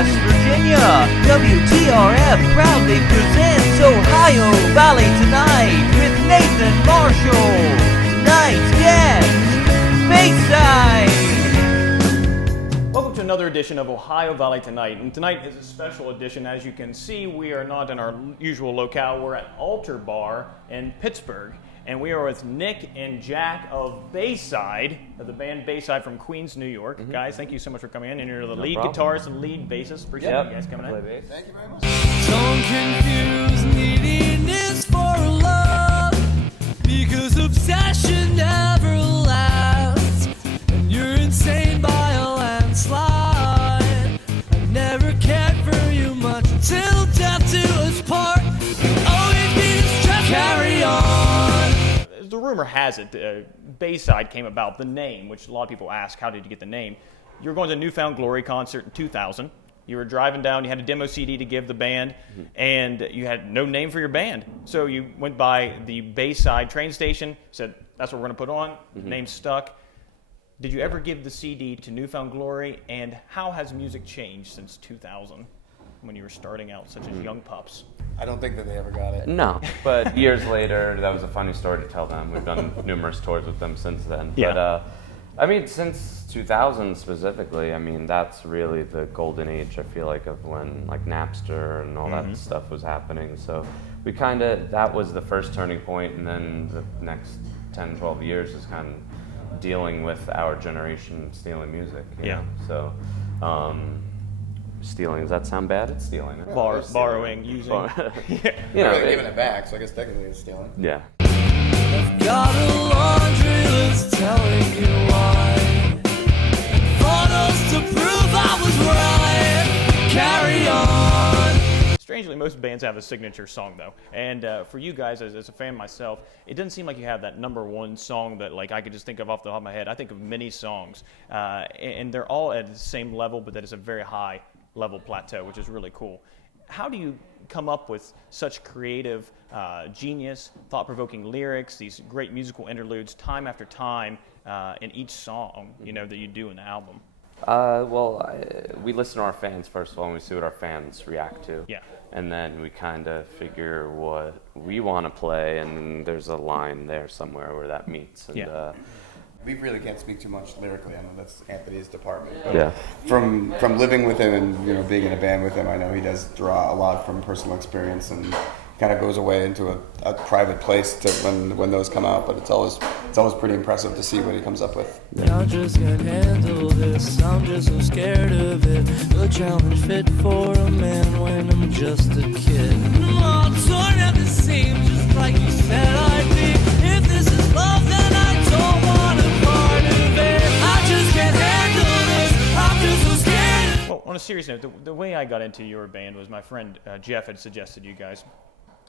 West Virginia, WTRF proudly presents Ohio Valley Tonite with Nathan Marshall. Tonight's guest, Bayside. Welcome to another edition of Ohio Valley Tonite, and tonight is a special edition. As you can see, we are not in our usual locale. We're at Altar Bar in Pittsburgh, and we are with Nick and Jack of Bayside, of the band Bayside from Queens, New York. Mm-hmm. Guys, thank you so much for coming in, and you're the lead guitarist and lead bassist. Appreciate you guys coming in. Thank you very much. Don't confuse neediness for love, because obsession never lasts, and you're insane by a landslide. I never cared for you much until death do us part. Always be distressed, carry on. The rumor has it, Bayside came about, the name, which a lot of people ask, how did you get the name? You were going to a Newfound Glory concert in 2000. You were driving down, you had a demo CD to give the band, and you had no name for your band. So you went by the Bayside train station, said, that's what we're going to put on, name stuck. Did you ever give the CD to Newfound Glory, and how has music changed since 2000 when you were starting out such as young pups? I don't think that they ever got it. No, but years later, that was a funny story to tell them. We've done numerous tours with them since then. Yeah. But, I mean, since 2000 specifically, I mean, that's really the golden age, I feel like, of when, like, Napster and all that stuff was happening. So we kind of, that was the first turning point, and then the next 10, 12 years is kind of dealing with our generation stealing music. You know? So, stealing, does that sound bad? It's stealing. Borrowing, using. You know, Giving it back, so I guess technically it's stealing. Yeah. I've got a laundry list telling you why. Photos to prove I was right. Carry on. Strangely, most bands have a signature song, though. And for you guys, as a fan myself, it doesn't seem like you have that number one song that like I could just think of off the top of my head. I think of many songs, and they're all at the same level, but that is a very high level plateau, which is really cool. How do you come up with such creative genius, thought-provoking lyrics, these great musical interludes, time after time in each song, you know, that you do in the album? We listen to our fans first of all, and we see what our fans react to. Yeah. And then we kind of figure what we want to play, and there's a line there somewhere where that meets. And, We really can't speak too much lyrically. I know that's Anthony's department. But yeah. From living with him and being in a band with him, I know he does draw a lot from personal experience and kind of goes away into a private place to when those come out. But it's always pretty impressive to see what he comes up with. I just can't handle this. I'm just so scared of it. A challenge fit for a man when I'm just a kid. I'm all torn at the seams, just like you said I'd be. If this is love, then I don't want a part of it. I just can't handle this. I'm just so scared. Well, on a serious note, the way I got into your band was my friend Jeff had suggested you guys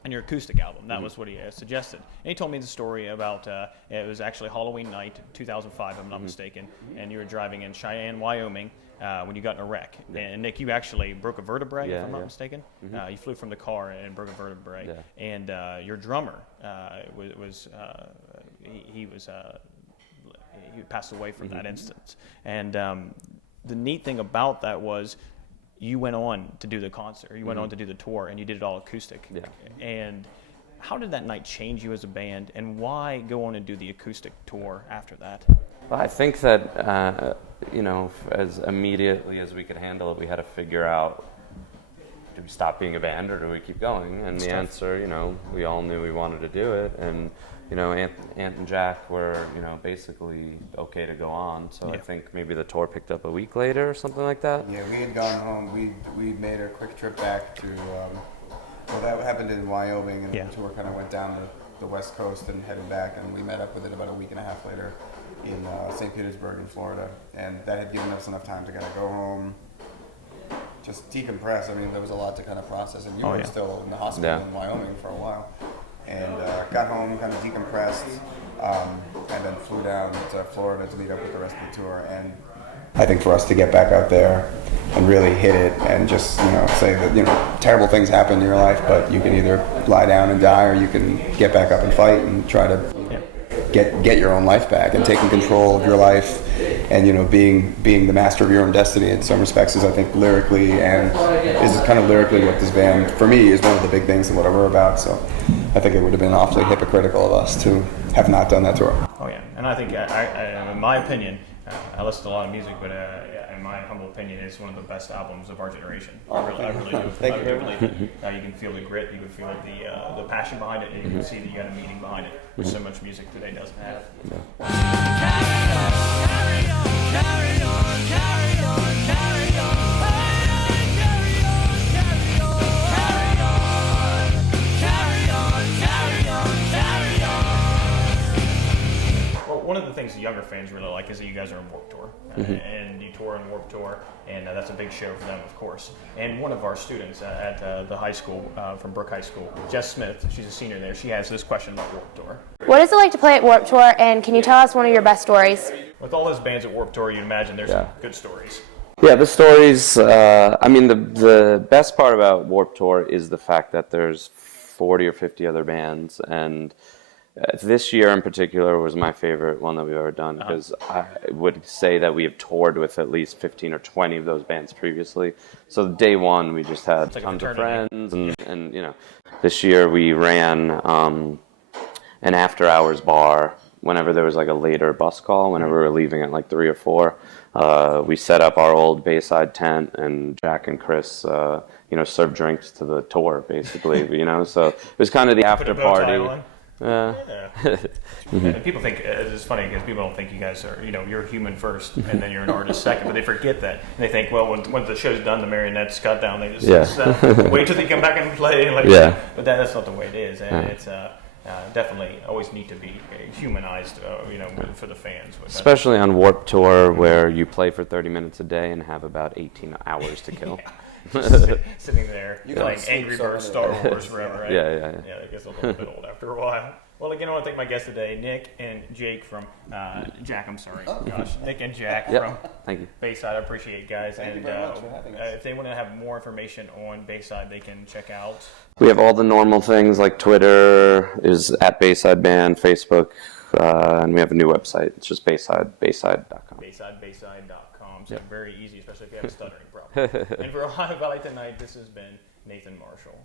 and your acoustic album. That was what he suggested. And he told me the story about, it was actually Halloween night, 2005, if I'm not mistaken, and you were driving in Cheyenne, Wyoming, when you got in a wreck. And Nick, you actually broke a vertebrae, if I'm not mistaken. You flew from the car and broke a vertebrae. And your drummer he passed away from that instance. And the neat thing about that was you went on to do the concert, you went on to do the tour, and you did it all acoustic. Yeah. And how did that night change you as a band, and why go on and do the acoustic tour after that? Well, I think that, as immediately as we could handle it, we had to figure out, do we stop being a band or do we keep going? And the answer, we all knew we wanted to do it. And, Ant and Jack were, basically okay to go on. So I think maybe the tour picked up a week later or something like that. Yeah, we had gone home. We made a quick trip back to, that happened in Wyoming, and the tour kind of went down the West Coast and headed back, and we met up with it about a week and a half later in St. Petersburg in Florida. And that had given us enough time to kind of go home, just decompress. I mean, there was a lot to kind of process, and you were still in the hospital in Wyoming for a while. And got home, kind of decompressed, and then flew down to Florida to meet up with the rest of the tour. And I think for us to get back out there and really hit it and just, say that, terrible things happen in your life, but you can either lie down and die or you can get back up and fight and try to get your own life back and taking control of your life and being the master of your own destiny in some respects is, I think, lyrically what this band for me is one of the big things and what we're about. So I think it would have been awfully hypocritical of us to have not done that tour. Oh yeah, and I think in my opinion, I listen to a lot of music, but in my humble opinion, it's one of the best albums of our generation. I really do. Thank you very much. You can feel the grit, you can feel the passion behind it, and you can see that you got a meaning behind it, which so much music today doesn't have. One of the things the younger fans really like is that you guys are on Warped Tour, and you tour on Warped Tour, and that's a big show for them, of course. And one of our students at the high school, from Brooke High School, Jess Smith, she's a senior there, she has this question about Warped Tour. What is it like to play at Warped Tour, and can you tell us one of your best stories? With all those bands at Warped Tour, you'd imagine there's some good stories. Yeah, the stories, the best part about Warped Tour is the fact that there's 40 or 50 other bands, and this year in particular was my favorite one that we've ever done, because I would say that we have toured with at least 15 or 20 of those bands previously. So day one, we just had tons of friends, and this year we ran an after-hours bar whenever there was like a later bus call, whenever we were leaving at like 3 or 4. We set up our old Bayside tent, and Jack and Chris, served drinks to the tour, basically. So it was kind of the after party. And people think it's funny because people don't think you guys are, you're human first and then you're an artist second, but they forget that. And they think, well, when the show's done, the marionettes cut down, they just wait till they come back and play. But that's not the way it is, and it's definitely always need to be humanized, for the fans. Especially on Warped Tour, where you play for 30 minutes a day and have about 18 hours to kill. Sitting there playing Angry Birds, Star Wars forever, right? Yeah, it gets a little bit old after a while. Well, again, I want to thank my guests today, Nick and Jake from Jack. I'm sorry, Nick and Jack from thank you. Bayside. I appreciate it, guys. Thank you very much for having us. If they want to have more information on Bayside, they can check out. We have all the normal things, like Twitter is at Bayside Band, Facebook, and we have a new website. It's just Bayside, Bayside.com. Bayside.com. So very easy, especially if you have a stuttering problem. And for Ohio Valley Tonight, this has been Nathan Marshall.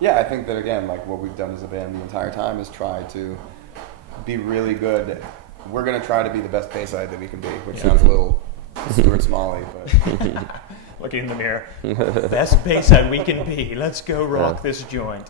Yeah, I think that, again, like what we've done as a band the entire time is try to be really good. We're going to try to be the best Bayside that we can be, which sounds a little Stuart Smalley, but... Looking in the mirror. Best Bayside we can be. Let's go rock this joint.